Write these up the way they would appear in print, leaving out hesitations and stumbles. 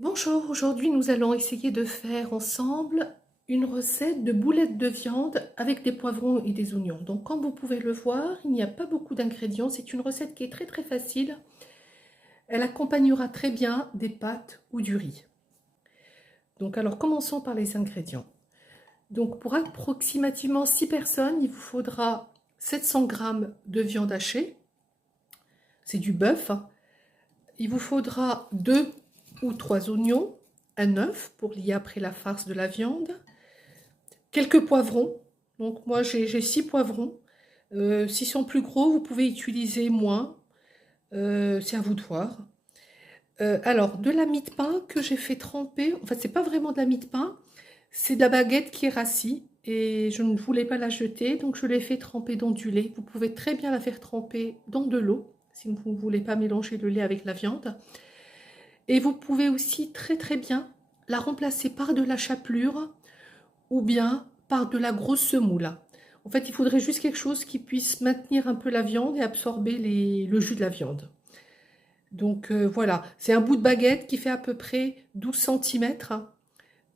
Bonjour, aujourd'hui nous allons essayer de faire ensemble une recette de boulettes de viande avec des poivrons et des oignons. Donc comme vous pouvez le voir, il n'y a pas beaucoup d'ingrédients, c'est une recette qui est très facile. Elle accompagnera très bien des pâtes ou du riz. Donc alors commençons par les ingrédients. Donc pour approximativement 6 personnes, il vous faudra 700 g de viande hachée, c'est du bœuf. Il vous faudra 2 ou 3 oignons, un œuf pour lier après la farce de la viande, quelques poivrons. Donc moi j'ai 6 poivrons. S'ils sont plus gros, vous pouvez utiliser moins. C'est à vous de voir. Alors de la mie de pain que j'ai fait tremper. En fait, c'est pas vraiment de la mie de pain, c'est de la baguette qui est rassie. Et je ne voulais pas la jeter, donc je l'ai fait tremper dans du lait. Vous pouvez très bien la faire tremper dans de l'eau, si vous ne voulez pas mélanger le lait avec la viande. Et vous pouvez aussi très bien la remplacer par de la chapelure ou bien par de la grosse semoule. En fait, il faudrait juste quelque chose qui puisse maintenir un peu la viande et absorber le jus de la viande. Donc voilà, c'est un bout de baguette qui fait à peu près 12 cm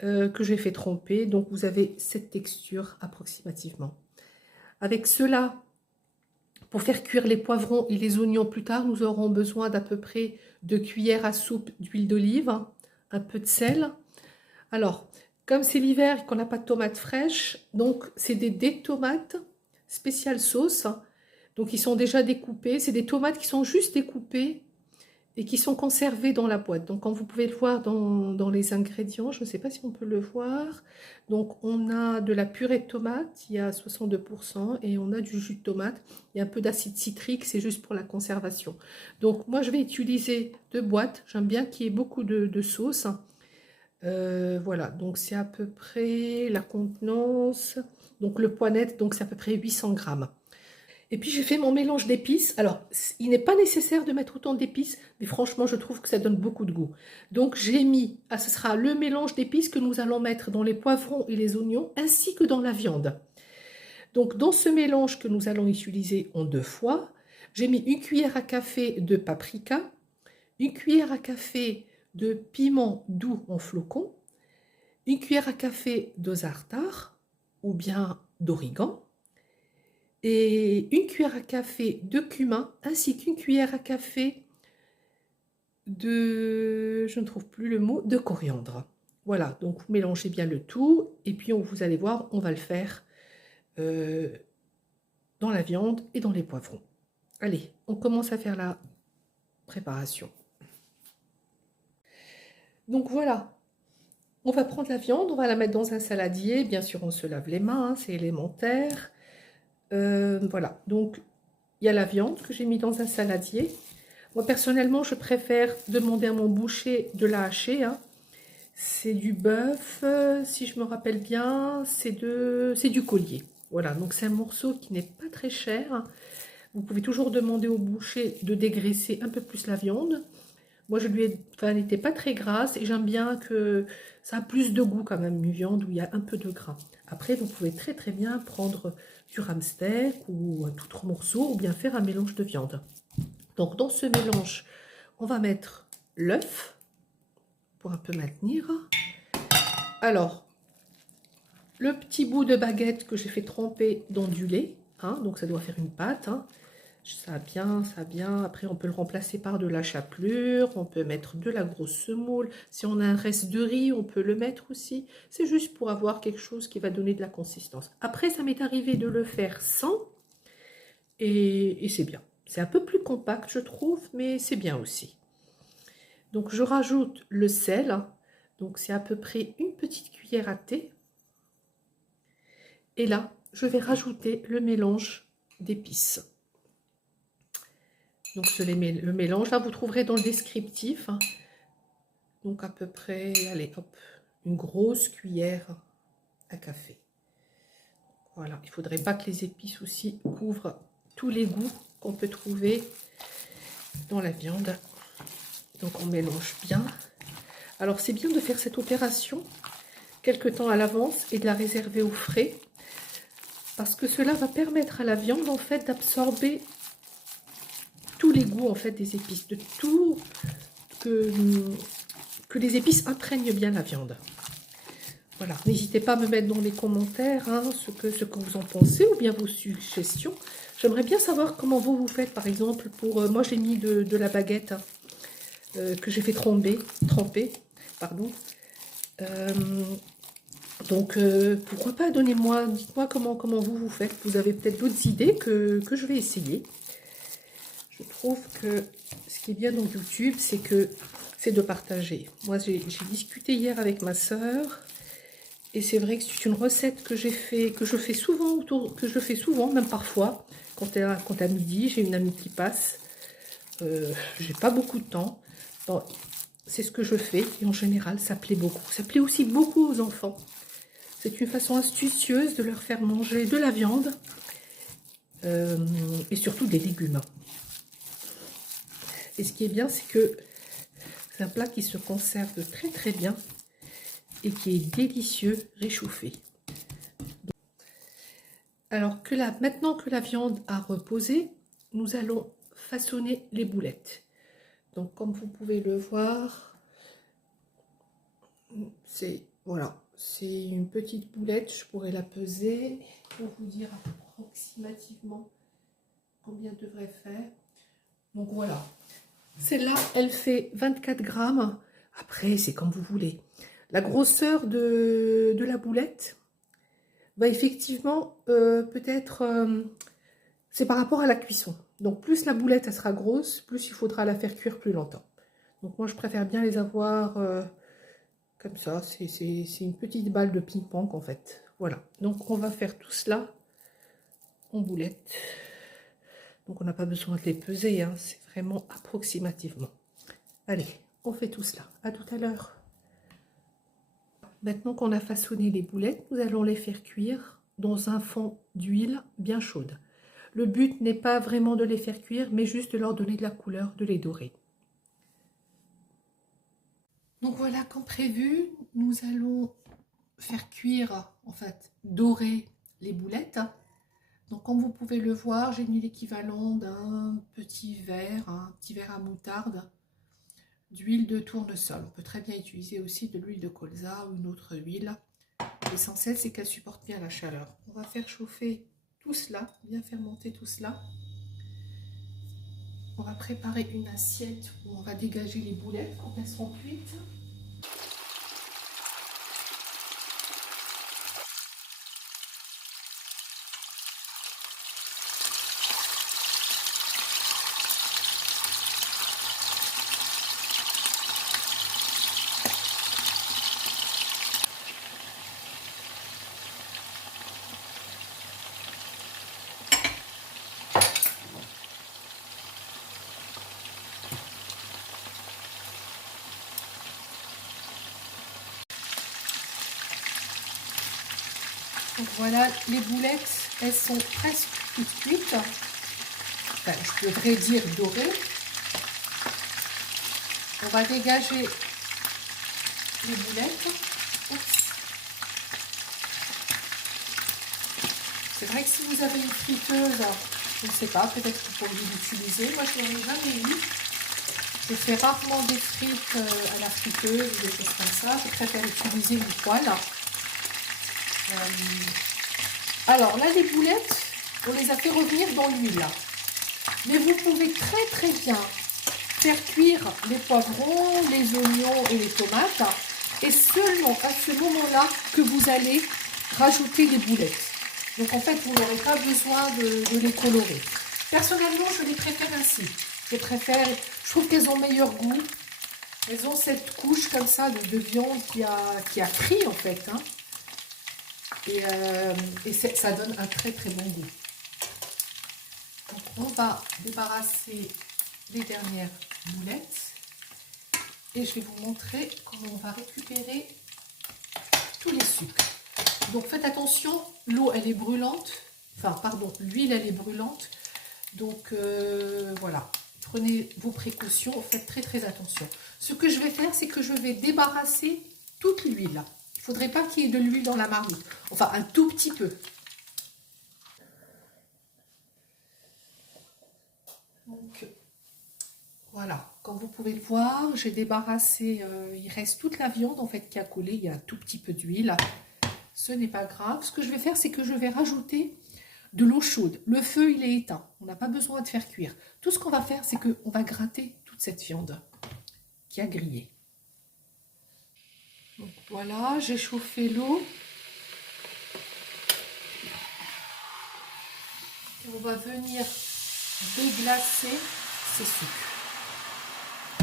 que j'ai fait tremper. Donc vous avez cette texture approximativement. Avec cela, pour faire cuire les poivrons et les oignons plus tard, nous aurons besoin d'à peu près 2 cuillères à soupe d'huile d'olive, un peu de sel. Alors, comme c'est l'hiver et qu'on n'a pas de tomates fraîches, donc c'est des tomates spéciales sauce. Donc ils sont déjà découpés. C'est des tomates qui sont juste découpées et qui sont conservées dans la boîte. Donc comme vous pouvez le voir dans les ingrédients, je ne sais pas si on peut le voir. Donc on a de la purée de tomate, il y a 62%, et on a du jus de tomate. Il y a un peu d'acide citrique, c'est juste pour la conservation. Donc moi je vais utiliser 2 boîtes. J'aime bien qu'il y ait beaucoup de sauce. Voilà, donc c'est à peu près la contenance. Donc le poids net, donc c'est à peu près 800 g. Et puis j'ai fait mon mélange d'épices. Alors, il n'est pas nécessaire de mettre autant d'épices, mais franchement, je trouve que ça donne beaucoup de goût. Donc j'ai mis, ce sera le mélange d'épices que nous allons mettre dans les poivrons et les oignons, ainsi que dans la viande. Donc dans ce mélange que nous allons utiliser en 2 fois, j'ai mis 1 cuillère à café de paprika, 1 cuillère à café de piment doux en flocons, 1 cuillère à café de za'atar ou bien d'origan, et 1 cuillère à café de cumin, ainsi qu'une cuillère à café de, je ne trouve plus le mot, de coriandre. Voilà, donc vous mélangez bien le tout, et puis vous allez voir, on va le faire dans la viande et dans les poivrons. Allez, on commence à faire la préparation. Donc voilà, on va prendre la viande, on va la mettre dans un saladier. Bien sûr, on se lave les mains, hein, c'est élémentaire. Voilà, donc il y a la viande que j'ai mis dans un saladier. Moi, personnellement, je préfère demander à mon boucher de la hacher. Hein. C'est du bœuf, si je me rappelle bien, c'est du collier. Voilà, donc c'est un morceau qui n'est pas très cher. Vous pouvez toujours demander au boucher de dégraisser un peu plus la viande. Moi, elle n'était pas très grasse et j'aime bien que ça a plus de goût quand même, une viande où il y a un peu de gras. Après, vous pouvez très bien prendre du steak ou un tout autre morceau ou bien faire un mélange de viande. Donc, dans ce mélange, on va mettre l'œuf pour un peu maintenir. Alors, le petit bout de baguette que j'ai fait tremper dans du lait, hein, donc ça doit faire une pâte. Hein. Ça bien. Après, on peut le remplacer par de la chapelure. On peut mettre de la grosse semoule. Si on a un reste de riz, on peut le mettre aussi. C'est juste pour avoir quelque chose qui va donner de la consistance. Après, ça m'est arrivé de le faire sans. Et c'est bien. C'est un peu plus compact, je trouve, mais c'est bien aussi. Donc, je rajoute le sel. Donc, c'est à peu près une petite cuillère à thé. Et là, je vais rajouter le mélange d'épices. Donc le mélange, là vous trouverez dans le descriptif. Hein. Donc à peu près, allez hop, une grosse cuillère à café. Voilà, il ne faudrait pas que les épices aussi couvrent tous les goûts qu'on peut trouver dans la viande. Donc on mélange bien. Alors c'est bien de faire cette opération quelque temps à l'avance et de la réserver au frais. Parce que cela va permettre à la viande en fait d'absorber tous les goûts en fait des épices, de tout que que les épices imprègnent bien la viande. Voilà, n'hésitez pas à me mettre dans les commentaires hein, ce que vous en pensez ou bien vos suggestions. J'aimerais bien savoir comment vous faites, par exemple, pour... moi, j'ai mis de la baguette hein, que j'ai fait tremper, pardon. Donc, pourquoi pas, donnez-moi, dites-moi comment vous faites. Vous avez peut-être d'autres idées que je vais essayer. Je trouve que ce qui est bien dans YouTube, c'est de partager. Moi, j'ai discuté hier avec ma sœur. Et c'est vrai que c'est une recette que je fais souvent, même parfois, quand à midi, j'ai une amie qui passe. J'ai pas beaucoup de temps. Bon, c'est ce que je fais et en général, ça plaît beaucoup. Ça plaît aussi beaucoup aux enfants. C'est une façon astucieuse de leur faire manger de la viande et surtout des légumes. Et ce qui est bien, c'est que c'est un plat qui se conserve très très bien et qui est délicieux réchauffé. Alors maintenant que la viande a reposé, nous allons façonner les boulettes. Donc comme vous pouvez le voir, c'est une petite boulette. Je pourrais la peser pour vous dire approximativement combien devrait faire. Donc voilà, celle-là, elle fait 24 grammes. Après, c'est comme vous voulez. La grosseur de la boulette, bah effectivement, peut-être, c'est par rapport à la cuisson. Donc plus la boulette elle sera grosse, plus il faudra la faire cuire plus longtemps. Donc moi je préfère bien les avoir comme ça. C'est une petite balle de ping-pong en fait. Voilà. Donc on va faire tout cela en boulettes. Donc on n'a pas besoin de les peser, hein. C'est vraiment approximativement. Allez, on fait tout cela. À tout à l'heure. Maintenant qu'on a façonné les boulettes, nous allons les faire cuire dans un fond d'huile bien chaude. Le but n'est pas vraiment de les faire cuire, mais juste de leur donner de la couleur, de les dorer. Donc voilà, comme prévu, nous allons faire cuire, en fait, dorer les boulettes. Donc comme vous pouvez le voir, j'ai mis l'équivalent d'un petit verre à moutarde d'huile de tournesol. On peut très bien utiliser aussi de l'huile de colza ou une autre huile. L'essentiel, c'est qu'elle supporte bien la chaleur. On va faire chauffer tout cela, bien faire monter tout cela. On va préparer une assiette où on va dégager les boulettes quand elles seront cuites. Donc voilà, les boulettes, elles sont presque toutes cuites. Enfin, je devrais dire dorées. On va dégager les boulettes. C'est vrai que si vous avez une friteuse, je ne sais pas, peut-être que vous pourriez l'utiliser. Moi, je n'en ai jamais eu. Je fais rarement des frites à la friteuse ou des choses comme ça. Je préfère utiliser une poêle. Alors là, les boulettes, on les a fait revenir dans l'huile. Mais vous pouvez très très bien faire cuire les poivrons, les oignons et les tomates. Et seulement à ce moment-là que vous allez rajouter les boulettes. Donc en fait, vous n'aurez pas besoin de les colorer. Personnellement, je les préfère ainsi. Je trouve qu'elles ont meilleur goût. Elles ont cette couche comme ça de viande qui a pris en fait. Hein. Et ça donne un très très bon goût. Donc on va débarrasser les dernières boulettes. Et je vais vous montrer comment on va récupérer tous les sucres. Donc faites attention, l'eau elle est brûlante. Enfin pardon, l'huile elle est brûlante. Donc voilà, prenez vos précautions, faites très très attention. Ce que je vais faire, c'est que je vais débarrasser toute l'huile. Il ne faudrait pas qu'il y ait de l'huile dans la marmite. Enfin, un tout petit peu. Donc, voilà. Comme vous pouvez le voir, j'ai débarrassé, il reste toute la viande en fait qui a collé, il y a un tout petit peu d'huile. Ce n'est pas grave. Ce que je vais faire, c'est que je vais rajouter de l'eau chaude. Le feu, il est éteint. On n'a pas besoin de faire cuire. Tout ce qu'on va faire, c'est qu'on va gratter toute cette viande qui a grillé. Donc voilà, j'ai chauffé l'eau. Et on va venir déglacer ces sucres.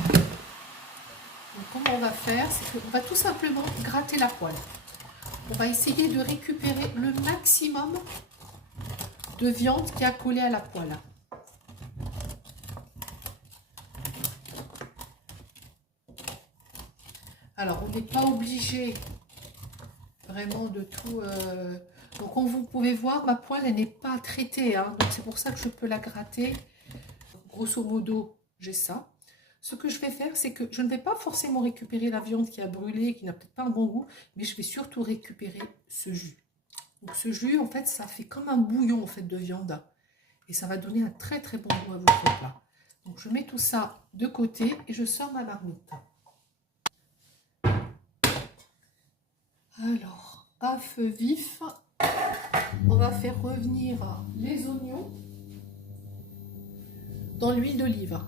Donc comment on va faire, c'est qu'on va tout simplement gratter la poêle. On va essayer de récupérer le maximum de viande qui a collé à la poêle. Alors, on n'est pas obligé vraiment de tout... Donc, comme vous pouvez voir, ma poêle, elle n'est pas traitée. Hein, donc, c'est pour ça que je peux la gratter. Grosso modo, j'ai ça. Ce que je vais faire, c'est que je ne vais pas forcément récupérer la viande qui a brûlé, qui n'a peut-être pas un bon goût, mais je vais surtout récupérer ce jus. Donc, ce jus, en fait, ça fait comme un bouillon en fait, de viande. Et ça va donner un très très bon goût à votre plat. Donc, je mets tout ça de côté et je sors ma marmite. Alors, à feu vif, on va faire revenir les oignons dans l'huile d'olive.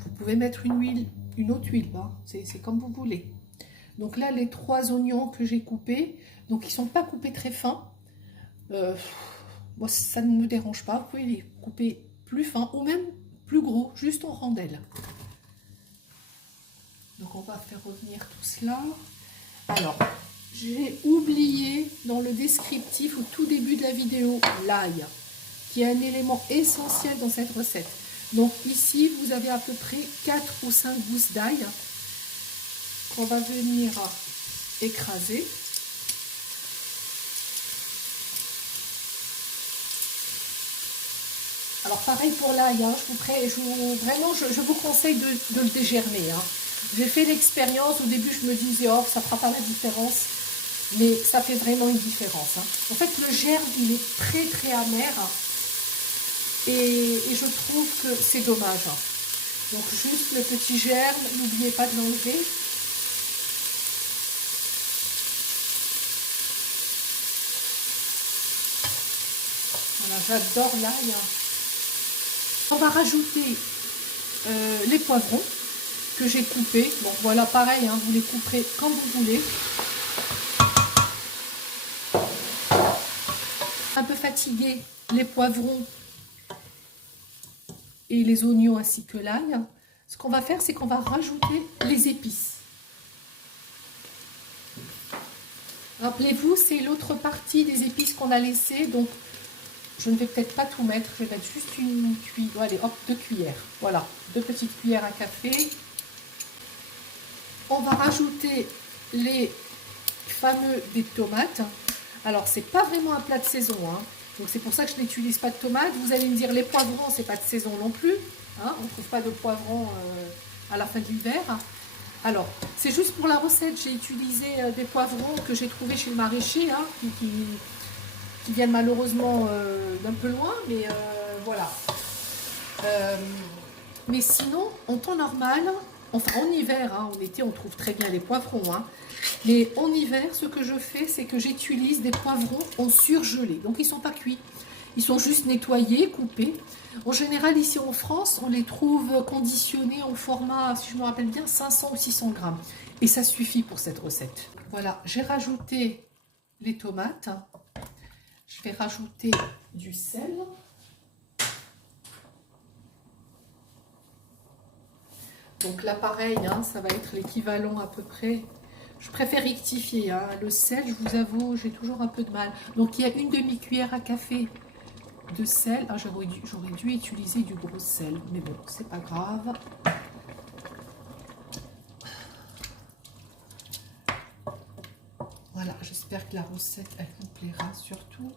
Vous pouvez mettre une autre huile, hein, c'est comme vous voulez. Donc là, les 3 oignons que j'ai coupés, donc ils ne sont pas coupés très fins. Moi, ça ne me dérange pas. Vous pouvez les couper plus fins ou même plus gros, juste en rondelles. Donc on va faire revenir tout cela. Alors, j'ai oublié dans le descriptif au tout début de la vidéo l'ail, qui est un élément essentiel dans cette recette. Donc ici, vous avez à peu près 4 ou 5 gousses d'ail qu'on va venir écraser. Alors pareil pour l'ail, hein, je vous conseille de le dégermer. Hein. J'ai fait l'expérience, au début je me disais, oh, ça ne fera pas la différence, mais ça fait vraiment une différence. Hein. En fait, le germe, il est très très amer, hein, et je trouve que c'est dommage. Hein. Donc juste le petit germe, n'oubliez pas de l'enlever. Voilà, j'adore l'ail. Hein. On va rajouter les poivrons que j'ai coupés. Bon, voilà, pareil, hein, vous les couperez quand vous voulez. Un peu fatigué, les poivrons et les oignons ainsi que l'ail. Ce qu'on va faire, c'est qu'on va rajouter les épices. Rappelez-vous, c'est l'autre partie des épices qu'on a laissées, donc je ne vais peut-être pas tout mettre, je vais mettre juste une cuillère, allez hop, 2 cuillères, voilà, 2 petites cuillères à café. On va rajouter les fameux des tomates. Alors, c'est pas vraiment un plat de saison, hein. Donc c'est pour ça que je n'utilise pas de tomates. Vous allez me dire, les poivrons, c'est pas de saison non plus. Hein, on ne trouve pas de poivrons à la fin de l'hiver. Alors, c'est juste pour la recette, j'ai utilisé des poivrons que j'ai trouvés chez le maraîcher, hein, qui viennent malheureusement d'un peu loin, mais voilà. Mais sinon, en temps normal, enfin en hiver, hein, en été on trouve très bien les poivrons, hein, mais en hiver, ce que je fais, c'est que j'utilise des poivrons en surgelé. Donc ils ne sont pas cuits, ils sont juste nettoyés, coupés. En général, ici en France, on les trouve conditionnés en format, si je me rappelle bien, 500 ou 600 grammes. Et ça suffit pour cette recette. Voilà, j'ai rajouté les tomates. Je vais rajouter du sel. Donc là, pareil, hein, ça va être l'équivalent à peu près. Je préfère rectifier. Hein. Le sel, je vous avoue, j'ai toujours un peu de mal. Donc il y a une demi-cuillère à café de sel. Ah, j'aurais dû utiliser du gros sel, mais bon, c'est pas grave. Voilà, j'espère que la recette, elle vous plaira surtout.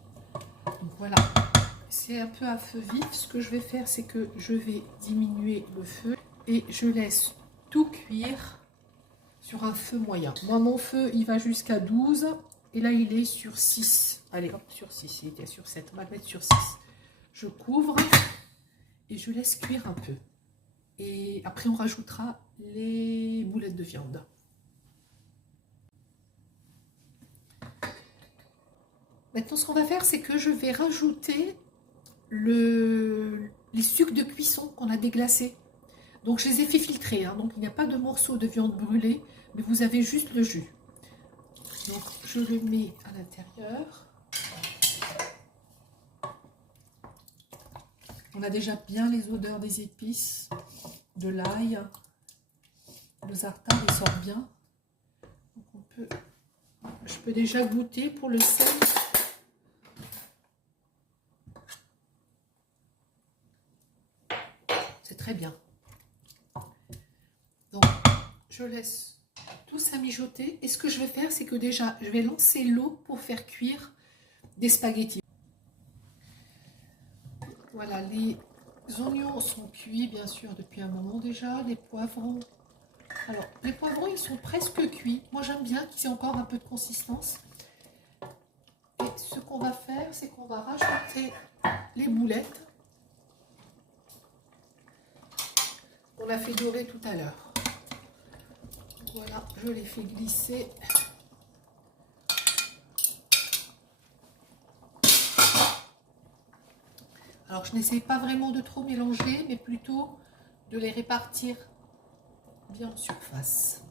Donc voilà, c'est un peu à feu vif. Ce que je vais faire, c'est que je vais diminuer le feu et je laisse tout cuire sur un feu moyen. Moi, mon feu, il va jusqu'à 12 et là, il est sur 6. Allez, hop, sur 6, il était sur 7. On va le mettre sur 6. Je couvre et je laisse cuire un peu. Et après, on rajoutera les boulettes de viande. Maintenant, ce qu'on va faire, c'est que je vais rajouter les sucs de cuisson qu'on a déglacés. Donc, je les ai fait filtrer, hein, donc il n'y a pas de morceaux de viande brûlée, mais vous avez juste le jus. Donc, je le mets à l'intérieur. On a déjà bien les odeurs des épices, de l'ail. Le za'atar, il sort bien. Donc je peux déjà goûter pour le sel. C'est très bien. Donc, je laisse tout ça mijoter. Et ce que je vais faire, c'est que déjà, je vais lancer l'eau pour faire cuire des spaghettis. Voilà, les oignons sont cuits, bien sûr, depuis un moment déjà. Les poivrons. Alors, les poivrons, ils sont presque cuits. Moi, j'aime bien qu'ils aient encore un peu de consistance. Et ce qu'on va faire, c'est qu'on va rajouter les boulettes qu'on a fait dorer tout à l'heure. Voilà, je les fais glisser. Alors, je n'essaie pas vraiment de trop mélanger, mais plutôt de les répartir bien en surface.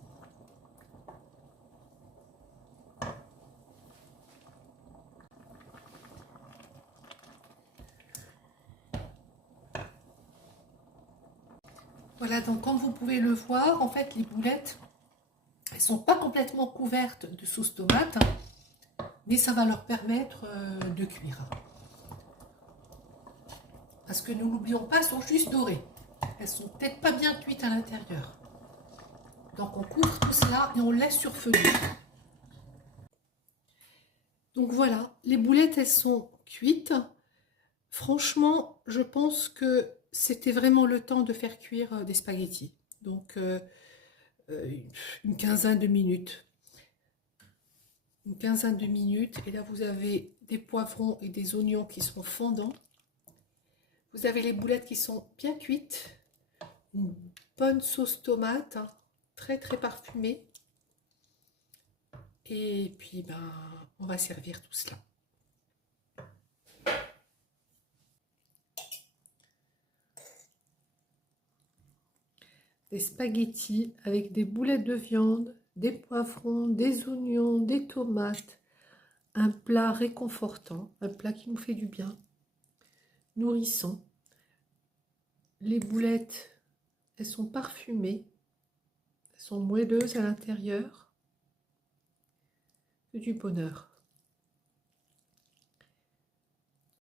Voilà, donc comme vous pouvez le voir, en fait, les boulettes, elles ne sont pas complètement couvertes de sauce tomate, mais ça va leur permettre de cuire. Parce que nous n'oublions pas, elles sont juste dorées. Elles sont peut-être pas bien cuites à l'intérieur. Donc on couvre tout cela et on laisse surfeuiller. Donc voilà, les boulettes, elles sont cuites. Franchement, je pense que c'était vraiment le temps de faire cuire des spaghettis. Donc une quinzaine de minutes. Une quinzaine de minutes. Et là, vous avez des poivrons et des oignons qui sont fondants. Vous avez les boulettes qui sont bien cuites. Une bonne sauce tomate, hein, très très parfumée. Et puis, ben, on va servir tout cela. Des spaghettis avec des boulettes de viande, des poivrons, des oignons, des tomates. Un plat réconfortant, un plat qui nous fait du bien, nourrissant. Les boulettes, elles sont parfumées, elles sont moelleuses à l'intérieur. C'est du bonheur.